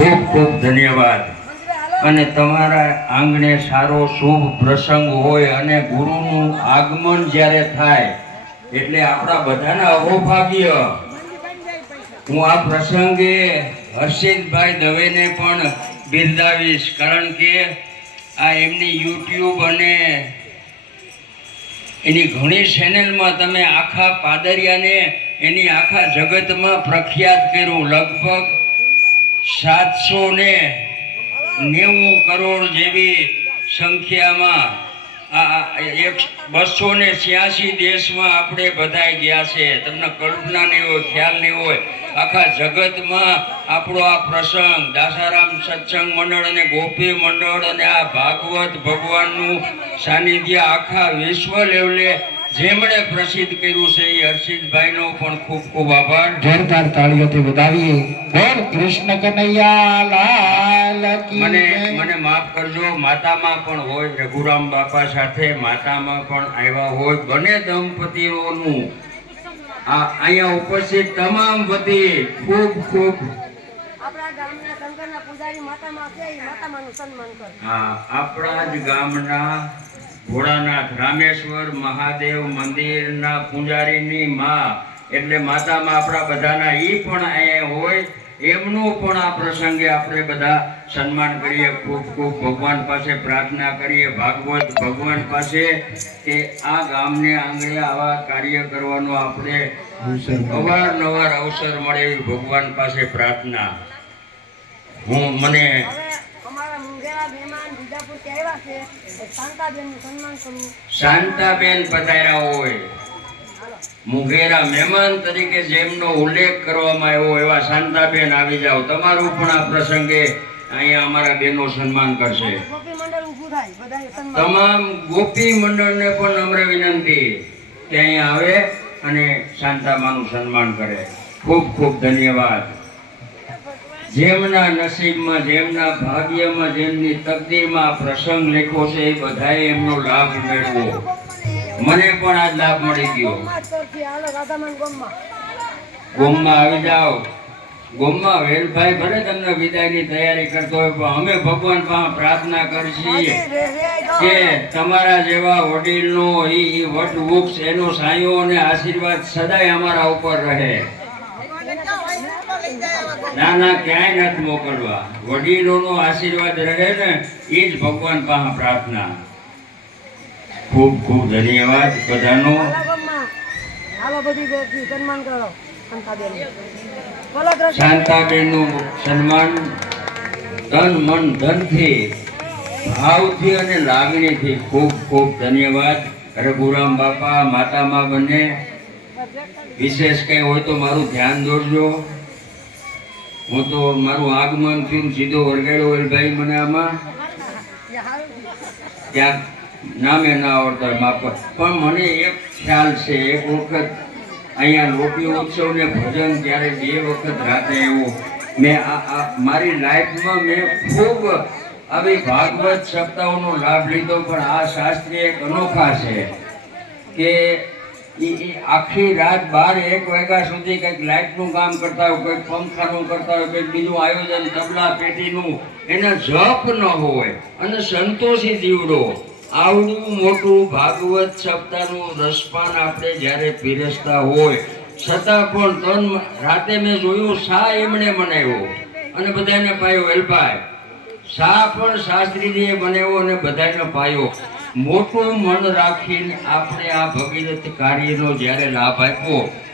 ખૂબ ખૂબ ધન્યવાદ। અને તમારા આંગણે સારો શુભ પ્રસંગ હોય અને ગુરુનું આગમન જ્યારે થાય એટલે આપણા બધાના અહોભાગ્ય। હું આ પ્રસંગે હર્ષિતભાઈ દવેને પણ બિરદાવીશ, કારણ કે આ એમની યુટ્યુબ અને એની ઘણી ચેનલમાં તમે આખા પાદરિયાને એની આખા જગતમાં પ્રખ્યાત કર્યું। લગભગ 790 કરોડ જેવી સંખ્યામાં આ 286 દેશમાં આપણે બધા ગયા છે। તમને કલ્પના નહીં હોય, ખ્યાલ નહીં હોય, આખા જગતમાં આપણો આ પ્રસંગ દાસારામ સત્સંગ મંડળ અને ગોપી મંડળ અને આ ભાગવત ભગવાનનું સાનિધ્ય આખા વિશ્વ લેવલે જેમણે પ્રસિદ્ધ કર્યું છે એ હર્ષિતભાઈનો પણ ખૂબ ખૂબ આભાર। જોરદાર તાળીઓથી વધાવીએ। બોલ કૃષ્ણ કનૈયા લાલ કી મને માફ કરજો, માતામાં પણ હોય, રઘુરામ બાપા સાથે માતામાં પણ આવ્યા હોય, બંને દંપતીઓનું અહીંયા ઉપસ્થિત તમામ વતી ખૂબ ખૂબ આપણા ગામના શંકરના પૂજારી માતામાં છે, એ માતામાંનું સન્માન કરો। આપણા જ ગામના ભોળાનાથ રામેશ્વર મહાદેવ મંદિરના પૂજારીની માં એટલે માતામાં આપણા બધાના ઈ પણ અહીંયા હોય, એમનું પણ આ પ્રસંગે આપણે બધા સન્માન કરીએ। ખૂબ ખૂબ ભગવાન પાસે પ્રાર્થના કરીએ, ભાગવત ભગવાન પાસે કે આ ગામને આંગણે આવા કાર્ય કરવાનો આપણે અવારનવાર અવસર મળે એવી ભગવાન પાસે પ્રાર્થના। મને અમારા મુંગેરા મહેમાન બીજાપુરથી આવ્યા છે, શાંતાબેનનું સન્માન કરવું। શાંતાબેન પધાર્યા હોય, મુંગેરા મહેમાન તરીકે જેમનો ઉલ્લેખ કરવામાં આવ્યો એવા શાંતાબેન આવી જાઓ। તમારું પણ આ પ્રસંગે અહીંયા અમારા બહેનો સન્માન કરશે। ગોપી મંડળ ઊભું થાય, બધાએ સન્માન। તમામ ગોપી મંડળને પણ નમ્ર વિનંતી કે અહીંયા આવે અને શાંતામાનું સન્માન કરે। ખૂબ ખૂબ ધન્યવાદ। જેમના નસીબમાં, જેમના ભાગ્યમાં, જેમની તકદીરમાં પ્રસંગ લખ્યો છે એ બધાએ એમનો લાભ મેળવો। મને પણ આ લાભ મળી ગયો। ગોમમાં આવી જાઓ। ગોમમાં વેલભાઈ ભલે તમને વિદાયની તૈયારી કરતો હોય, પણ અમે ભગવાન પાસે પ્રાર્થના કરીએ કે તમારા જેવા વડીલનો ઈ વટ વૃક્ષ એનો સાયો અને આશીર્વાદ સદાય અમારા ઉપર રહે। ના ના, ક્યાંય નથી મોકલવા, વડીલોનો આશીર્વાદ રહે ને એ જ ભગવાન પાસે પ્રાર્થના। ખૂબ ખૂબ ધન્યવાદ બધાનો। શાંતાબેનનું સન્માન તન મન ધનથી, ભાવથી અને લાગણીથી ખૂબ ખૂબ ધન્યવાદ। રઘુરામ બાપા માતામાં બંને વિશેષ કંઈ હોય તો મારું ધ્યાન દોરજો। હું તો મારું આગમન થયું સીધો વરગાડ્યો વેલભાઈ મને આમાં, ક્યાંક નામે ના આવડતા માપ, પણ મને એક ખ્યાલ છે, એક વખત અહીંયા લોપી ઉત્સવ ને ભજન ત્યારે 2 વખત રાતે આવ્યો મેં। મારી લાઈફમાં મેં ખૂબ આવી ભાગવત સપ્તાહોનો લાભ લીધો, પણ આ શાસ્ત્રી એક અનોખા છે કે આખી રાત 12-1 વાગ્યા સુધી કંઈક લાઇટનું કામ કરતા હોય, કંઈક પંખાનું કરતા હોય, કંઈક બીજું આયોજન તબલા પેટીનું, એના જપ ન હોય અને સંતોષી જીવડો આવડું મોટું ભાગવત સપ્તાહનું રસપાન આપણે જ્યારે પીરસતા હોય છતાં પણ તન રાતે મેં જોયું શા એમણે બનાવ્યો અને બધાને પાયો। વેલભાઈ શા પણ શાસ્ત્રીજીએ બનાવ્યો અને બધાને પાયો। મોટું મન રાખીને આપણે આ ભગીરથ કાર્યનો જ્યારે લાભ આપ્યો